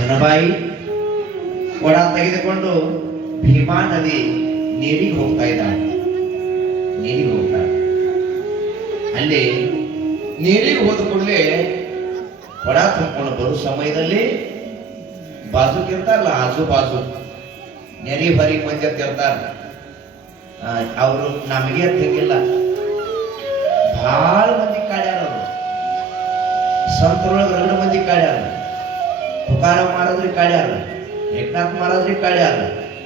ಘನಬಾಯಿ ಕೊಡ ತೆಗೆದುಕೊಂಡು ಭೀಮಾ ನದಿ ನೀರಿಗೆ ಹೋಗ್ತಾ ಇದ್ದಾಳೆ. ನೀರಿಗೆ ಹೋಗ್ತಾಳೆ. ಅಲ್ಲಿ ನೀರಿಗೆ ಹೋದ ಕೂಡಲೇ ಕೊಡ ತುಂಬಿಕೊಂಡು ಬರೋ ಸಮಯದಲ್ಲಿ ಬಾಜುಕಿರ್ತಾರಲ್ಲ ಆಜು ಬಾಜು, ನೆರಿ ಬರಿ ಮಂದಿ ಅಂತ ಇರ್ತಾರ ಅವರು ನಮಗೆ ತೆಗಿಲ್ಲ ಬಹಳ ಮಂದಿ ಕಾಡ್ಯಾರ ಅವರು. ಸಂತರೊಳಗೆ ಎರಡು ಮಂದಿ ಕಾಡ್ಯಾರ. ತುಕಾರಾಮ್ ಮಹಾರಾಜ್ರಿ ಕಾಡ್ಯಾರ ಏಕನಾಥ್ ಮಹಾರಾಜ್ರಿ ಕಾಡ್ಯಾರ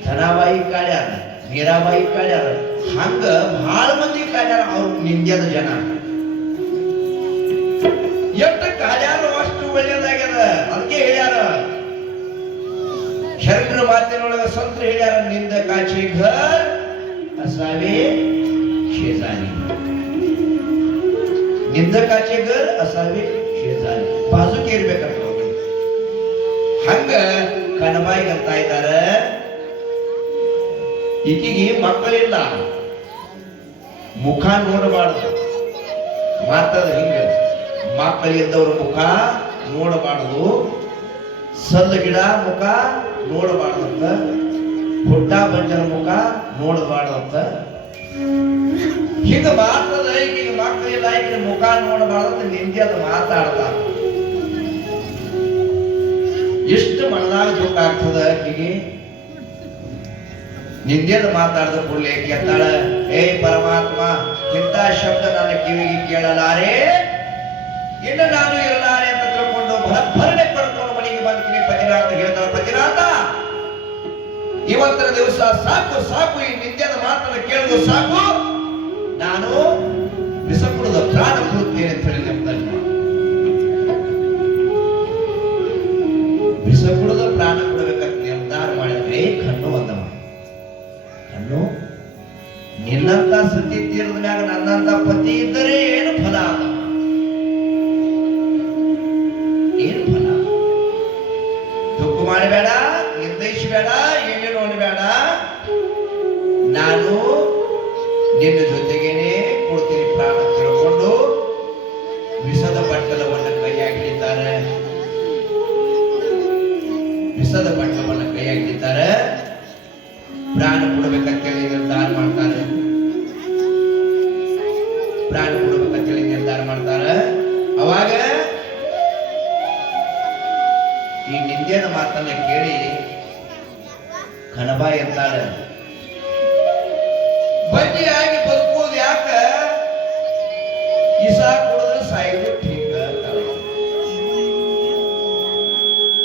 ಧನಾಬಾಯಿ ಕಾಡ್ಯಾರ ಮೀರಾಬಾಯಿ ಕಾಡ್ಯಾರ ಹಂಗ ಬಹಳ ಮಂದಿ ಕಾಡ್ಯಾರ ಅವ್ರ ನಿಂದ್ಯದ ಜನ ಎಷ್ಟು ಕಾಡ್ಯಾರ ಅಷ್ಟು ಒಳ್ಳೇದಾಗ್ಯದ ಅದಕ್ಕೆ ಹೇಳ್ಯಾರ ಶರಣರ ಮಾತಿನೊಳಗ ಸಂತರು ಹೇಳ್ಯಾರ ನಿಂದ ಕಾಚಿ ಘರ್ ಅಸಾವೆ शेजारी ನಿಂದಕಾಚೆ ಘರ್ ಅಸಾವೆ शेजारी ಬಾಜು ಕೇರ್ಬೇಕಂತ ಹಂಗ ಕಣಬಾಯಿ ಅಂತ ಇದ್ದಾರ ಈಕಿಗೆ ಮಕ್ಕಳಿಲ್ಲ. ಮುಖ ನೋಡಬಾರದು. ಮಾತದ ಹಿಂಗ. ಮಕ್ಕಳಿದ್ದವ್ರ ಮುಖ ನೋಡಬಾರದು. ಸಲ್ಲ ಗಿಡ ಮುಖ ನೋಡಬಾರ್ದಂತ. ಹುಟ್ಟ ಬಂಜನ ಮುಖ ನೋಡಬಾರ್ದಂತ. ಹಿಂಗ ಮಾತಾದ ಈಗ ಮಕ್ಕಳಿಲ್ಲ ಈಗ ಮುಖ ನೋಡಬಾರ್ದಂತ ನಿಂತಿ ಅದು ಮಾತಾಡ್ತಾರ ಎಷ್ಟು ಮನದಾಗ ದುಃಖ ಆಗ್ತದ ಆಕೆಗೆ? ನಿಂದೇನು ಮಾತಾಡಿದ ಕೂಡಲೇ ಕೇಳ್ತಾಳ ಏ ಪರಮಾತ್ಮ, ಇಂಥ ಶಬ್ದ ನನ್ನ ಕಿವಿಗೆ ಕೇಳಲಾರೆ? ಇನ್ನು ನಾನು ಇರಲಾರೆ ಅಂತ ತಿಳ್ಕೊಂಡು ಭರ- ಭರಣೆ ಪಡ್ಕೊಂಡು ಮನೆಗೆ ಬಂದ್ಕಿನಿ ಪತಿನಾಥ ಹೇಳ್ತಾಳ. ಪತಿನಾಥ ಇವತ್ತಿನ ದಿವಸ ಸಾಕು ಸಾಕು, ಈ ನಿತ್ಯದ ಮಾತನ್ನು ಕೇಳಿದ್ರು ಸಾಕು. ನಾನು ವಿಷಪುರದ ಪ್ರಾಣ ಕೊಡುತ್ತೇನೆ ಅಂತ ಹೇಳಿ ನೆಪದಲ್ಲಿ ಮ್ಯಾಗ ನನ್ನಂತ ಪತಿ ಇದ್ದರೆ ಏನು ಫಲ. ಏನು ಫಲ? ದುಃಖ ಮಾಡಬೇಡ ಬೇಡ ಏನೇನು ನೋಡಬೇಡ. ನಾನು ನಿನ್ನ ಜೊತೆಗೇನೆ ಕೊಡ್ತೀನಿ ಪ್ರಾಣ ತಿಳ್ಕೊಂಡು ವಿಷದ ಬಟ್ಟಲವನ್ನು ಕೈ ಹಾಕಿದ್ದಾರೆ ವಿಷದ ಬಟ್ಟಲವನ್ನು ಕೈ ಹಾಕಿದ್ದಾರೆ ಪ್ರಾಣ ಕೊಡಬೇಕಂತ ನಿರ್ಧಾರ ಕೊಡಬೇಕಂತೇಳಿ ಮಾಡ್ತಾರ. ಅವಾಗ ಈ ನಿಂದ್ಯದ ಮಾತನ್ನ ಕೇಳಿ ಕಣಬಾಯಿ ಅಂತಾಳೆ ಬಡ್ಡಿಯಾಗಿ ಬದುಕುವುದು ಯಾಕ? ಇಸ ಕುಡಿದ್ರೆ ಸಾಯೋದು ಠೀಕ ಅಂತ.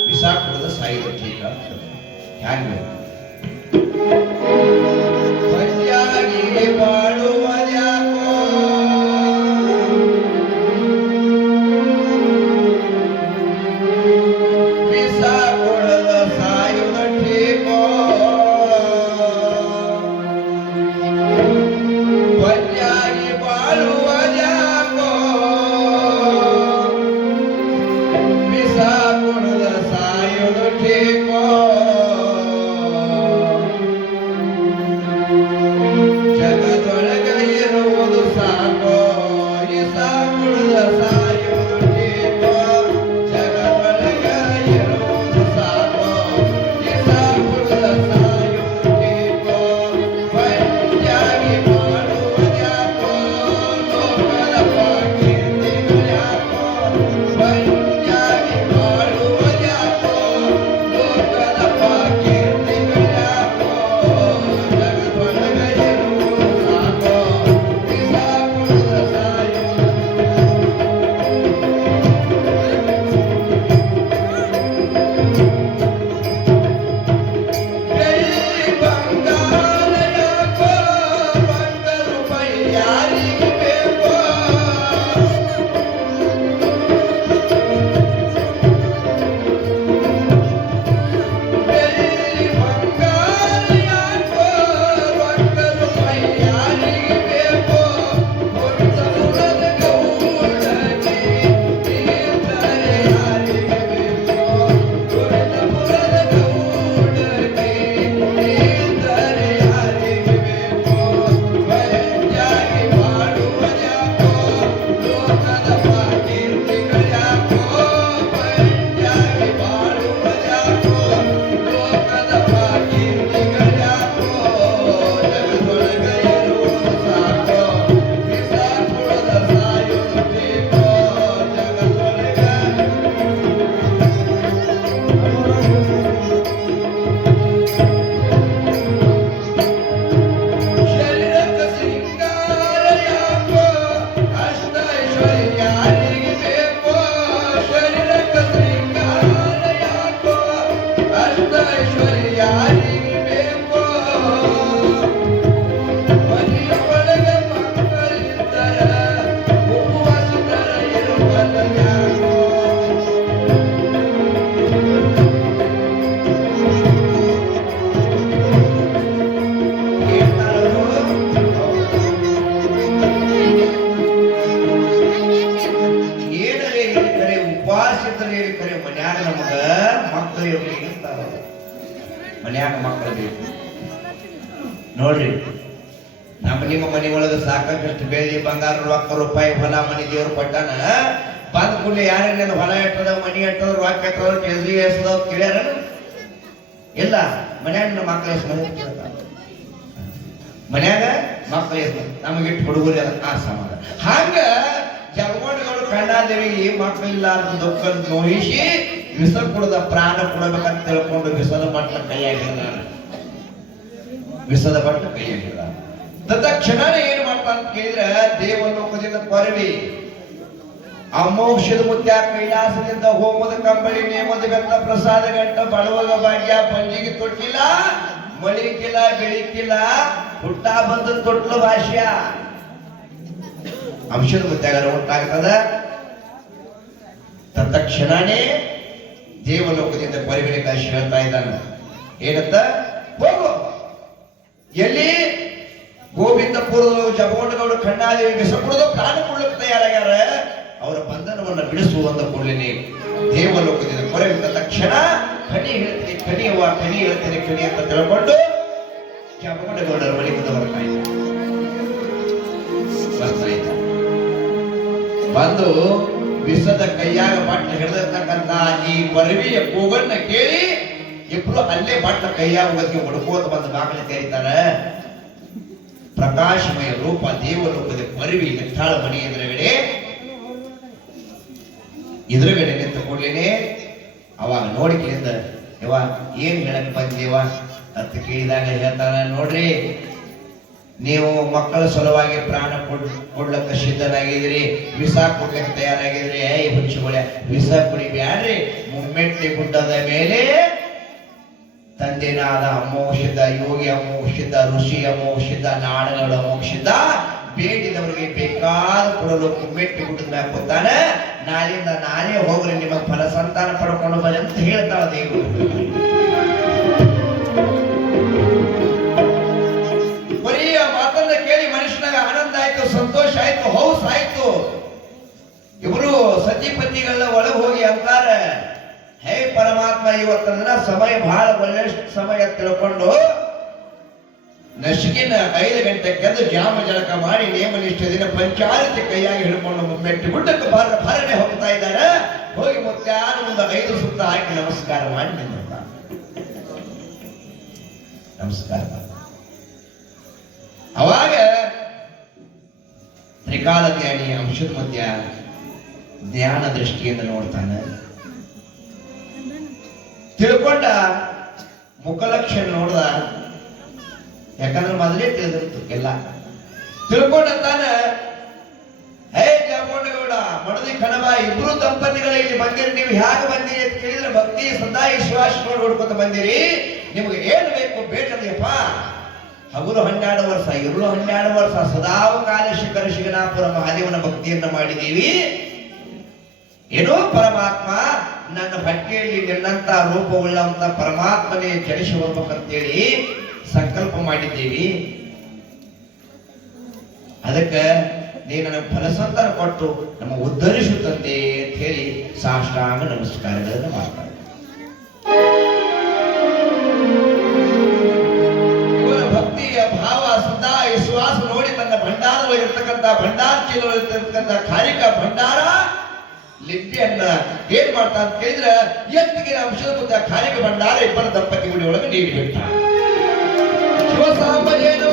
ವಿಷ ಕುಡಿದ್ರೆ ಸಾಯೋದು ಠೀಕ ಹ್ಯಾಂಗ ನೋಡ್ರಿ ನಮ್ಮ ನಿಮ್ಮ ಮನೆ ಒಳಗ ಸಾಕಷ್ಟು ಬೆಳ್ಳಿ, ಬಂಗಾರ, ರೊಕ್ಕ, ರೂಪಾಯಿ, ಹೊಲ, ಮನಿ, ದೇವ್ರು ಕೊಟ್ಟಾನ, ಬಂದ ಕೂಡಲೇ ಯಾರೇನೇನು ಹೊಲ ಇಟ್ಟದ ಮನಿ ಇಟ್ಟದ ರೊಕ್ಕ ಇಟ್ಟದ ಕೆಲ್ಸಿ ಎಸದ ಕೇಳ್ಯಾರ? ಇಲ್ಲ. ಮನ್ಯಾಗ ನಮ್ಮ ಮಕ್ಕಳು ಎಷ್ಟು ಮಂದಿ ಮನ್ಯಾಗ ಮಕ್ಕಳು ಎಷ್ಟು ನಮಗೆ ಇಟ್ಟು ಹುಡುಗರು ಆ ಸಮಾನ ಹಂಗ ಜಗಗೊಂಡಗಳು ಮಕ್ಕಳು ಇಲ್ಲ ಅಂತ ದುಃಖ ನೋಯಿಸಿ ವಿಷ ಕೊಡದ ಪ್ರಾಣ ಕೊಡಬೇಕಂತ ತಿಳ್ಕೊಂಡು ವಿಷದ ಮಟ್ಟ ಕೈಯಾಗಿಲ್ಲ. ವಿಷದ ಬಟ್ಲ ತದ ಕ್ಷಣನೇ ಏನ್ ಮಾಡ್ತಾ ಅಂತ ಕೇಳಿದ್ರೆ ದೇವಲೋಕದಿಂದ ಪರವಿ ಅಮೋಕ್ಷದ ಮುತ್ಯ ಕೈಲಾಸದಿಂದ ಹೋಮದ ಕಂಬಳಿ ನೇಮದ ಬೆತ್ತ ಪ್ರಸಾದ ಗಂಟ ಬಡವಗ ಭಾಗ್ಯ ಪಂಜಿಗೆ ತೊಟ್ಟಿಲ್ಲ, ಮಳಿಕಿಲ್ಲ, ಬೆಳಿಕಿಲ್ಲ, ಹುಟ್ಟ ಬಂದ ತೊಟ್ಲು ಭಾಷ್ಯ. ಅಂಶದ ಮುತ್ಯಾಗ ಉಂಟಾಗ್ತದ ತಕ್ಷಣನೇ ದೇವಲೋಕದಿಂದ ಕೊರವಿನ ಕಾಶಿ ಹೇಳ್ತಾ ಇದ್ದಾನ. ಏನಂತ? ಹೋಗು. ಎಲ್ಲಿ? ಗೋವಿಂದಪುರದ ಜಗವಂಡಗೌಡ ಖಂಡಾದೇವಿ ವಿಷಪುರದ ಪ್ರಾಣ ಕೊಡ್ಲಿಕ್ಕೆ ತಯಾರಾಗ್ಯಾರ? ಅವರ ಬಂಧನವನ್ನು ಬಿಡಿಸುವಂತ ಕೂಡಲೇ ದೇವಲೋಕದಿಂದ ಕೊರವಿದ್ದ ತಕ್ಷಣ ಕಣಿ ಹೇಳ್ತೀನಿ ಕಣಿಯವ್ವ ಕಣಿ ಹೇಳ್ತೀನಿ, ಕಣಿ ಅಂತ ತಿಳ್ಕೊಂಡು ಜಗವಂಡಗೌಡರ ಬಳಿ ಬರ್ತಾ ಇದ್ದ. ಬಂದು ವಿಷದ ಕೈಯಾಗ ಬಾಟ್ಲ ಹಿಡಿದಿರ್ತಕ್ಕಂತ ಈ ಪರವಿಯ ಕೂಗನ್ನ ಕೇಳಿ ಇಬ್ರು ಅಲ್ಲೇ ಬಾಟ್ಲ ಕೈಯಾಗ ಒದಗಿ ಹೊಡ್ಕೋತ ಬಂದು ಬಾಗಿಲು ತೆರೀತಾರ ಪ್ರಕಾಶಮಯ ರೂಪ ದೇವಲೋಕದ ಪರಿವಿ ನಿಟ್ಟಾಳ ಮನೆ ಎದುರುಗಡೆ ಎದುರುಗಡೆ ನಿಂತ ಕೂಡಲೇನೆ ಅವಾಗ ನೋಡಿಕೆಯಿಂದ ಯವ್ವ ಏನ್ ಹೇಳಕ್ ಬಂದೇವ ಅಂತ ಕೇಳಿದಾಗ ಹೇಳ್ತಾನ ನೋಡ್ರಿ ನೀವು ಮಕ್ಕಳ ಸಲುವಾಗಿ ಪ್ರಾಣ ಕೊಡ್ ಕೊಡ್ಲಕ್ಕ ಸಿದ್ಧನಾಗಿದ್ದೀರಿ ವಿಸ ಕೊಡ್ಲಿಕ್ಕೆ ತಯಾರಾಗಿದ್ರಿ ಏ ಹುಚ್ಚುಗಳೇ ವಿಸ ಕುಡಿಬ್ಯಾಡ್ರಿ ಮುಮ್ಮೆಟ್ಟಿ ಗುಡ್ಡದ ಮೇಲೆ ತಂದೆನಾದ ಅಮೋಷಿತ ಯೋಗಿ ಅಮೋಷಿತ ಋಷಿ ಅಮೋಷಿತ ನಾಡಗಳ ಅಮೋಷಿತ ಬೇಡಿದವರಿಗೆ ಬೇಕಾದ ಕೊಡಲು ಕುಮ್ಮೆಟ್ಟಿ ಗುಡ್ಡದ ಮ್ಯಾಗ ಕೊಡ್ತಾನೆ. ನಾಳಿಂದ ನಾನೇ ಹೋಗ್ರಿ ನಿಮಗೆ ಫಲ ಸಂತಾನ ಪಡ್ಕೊಂಡು ಬನ್ನಿ ಅಂತ ಹೇಳ್ತಾಳ ದೇವರು. ಇವತ್ತಿನ ಸಮಯ ಬಹಳ ಒಳ್ಳೆಷ್ಟು ಸಮಯ ತಿಳ್ಕೊಂಡು ನಶಿಕಿನ ಐದು ಗಂಟೆ ಕೆದ್ದು ಜಾಮ ಜಳಕ ಮಾಡಿ ನೇಮ ದಿನ ಪಂಚಾಯತಿ ಕೈಯಾಗಿ ಹಿಡ್ಕೊಂಡು ಮೆಟ್ಟಿ ಗುಡ್ಡಕ್ಕೆ ಭರಣೆ ಹೋಗ್ತಾ ಇದ್ದಾರೆ. ಹೋಗಿ ಮುತ್ಯಾನ ಒಂದು ಐದು ಸುತ್ತ ಹಾಕಿ ನಮಸ್ಕಾರ ಮಾಡಿ ನಿಂತಿರ್ತಾರೆ ನಮಸ್ಕಾರ. ಅವಾಗ ತ್ರಿಕಾಲ ಜ್ಞಾನಿ ಅಂಶದ ಮಧ್ಯ ಜ್ಞಾನ ದೃಷ್ಟಿಯಿಂದ ನೋಡ್ತಾನೆ. ತಿಳ್ಕೊಂಡ ಮುಖಲಕ್ಷಣ ನೋಡ್ದ. ಯಾಕಂದ್ರೆ ಮೊದಲೇ ತಿಳಿದಿರ್ತು ಎಲ್ಲ. ತಿಳ್ಕೊಂಡ ತಾನ, ಹೇ ಜಾಮೋಂಡಗೌಡ ಮಡದಿ ಕಣವ, ಇಬ್ರು ದಂಪತಿಗಳ ಇಲ್ಲಿ ಬಂದಿರಿ, ನೀವು ಹೇಗೆ ಬಂದಿರಿ ಅಂತ ಕೇಳಿದ್ರೆ ಭಕ್ತಿ ಸದಾ ವಿಶ್ವಾಸ ನೋಡಿ ಹುಡ್ಕೊತ ಬಂದಿರಿ. ನಿಮ್ಗೆ ಏನು ಬೇಕು ಬೇಕದೆಯಪ್ಪ? ಹಗುರು ಹನ್ನೆರಡು ವರ್ಷ, ಇರುಳು ಹನ್ನೆರಡು ವರ್ಷ ಸದಾವ ಕಾಲ ಶಿಖರ ಶಿವನಾಪುರ ಮಹಾದೇವನ ಭಕ್ತಿಯನ್ನ ಮಾಡಿದ್ದೀವಿ. ಏನೋ ಪರಮಾತ್ಮ ನನ್ನ ಬಟ್ಟೆಯಲ್ಲಿ ನಿನ್ನಂತ ರೂಪವುಳ್ಳಂತ ಪರಮಾತ್ಮನೇ ಜನಿಸಿ ಹೋಗ್ಬೇಕಂತೇಳಿ ಸಂಕಲ್ಪ ಮಾಡಿದ್ದೀವಿ. ಅದಕ್ಕೆ ನೀ ನನಗೆ ಫಲಸಂತರ ಕೊಟ್ಟು ನಮ್ಮ ಉದ್ಧರಿಸು ತಂದೆ ಅಂತ ಹೇಳಿ ಸಾಷ್ಟಾಂಗ ನಮಸ್ಕಾರಗಳನ್ನು ಮಾಡ್ತಾರೆ. ಭಕ್ತಿಯ ಭಾವ ಸದಾ ವಿಶ್ವಾಸ ನೋಡಿ ತನ್ನ ಭಂಡಾರವಾಗಿರ್ತಕ್ಕಂಥ ಭಂಡಾರ ಚೀಲವಾಗಿರ್ತಕ್ಕಂಥ ಕಾರಿಕ ಭಂಡಾರ ಲಿಪಿಯನ್ನ ಏನ್ ಮಾಡ್ತಾ ಅಂತ ಕೇಳಿದ್ರೆ ಎತ್ತಿಗೆ ಅಂಶದ ಮುಂದೆ ಕಾರಿಕ ಭಂಡಾರ ಇಬ್ಬರ ದಂಪತಿ ಗುಡಿ ಒಳಗೆ ನೀಡಿ ಬಿಟ್ಟ ಶಿವಸಾಂಬಜೇನ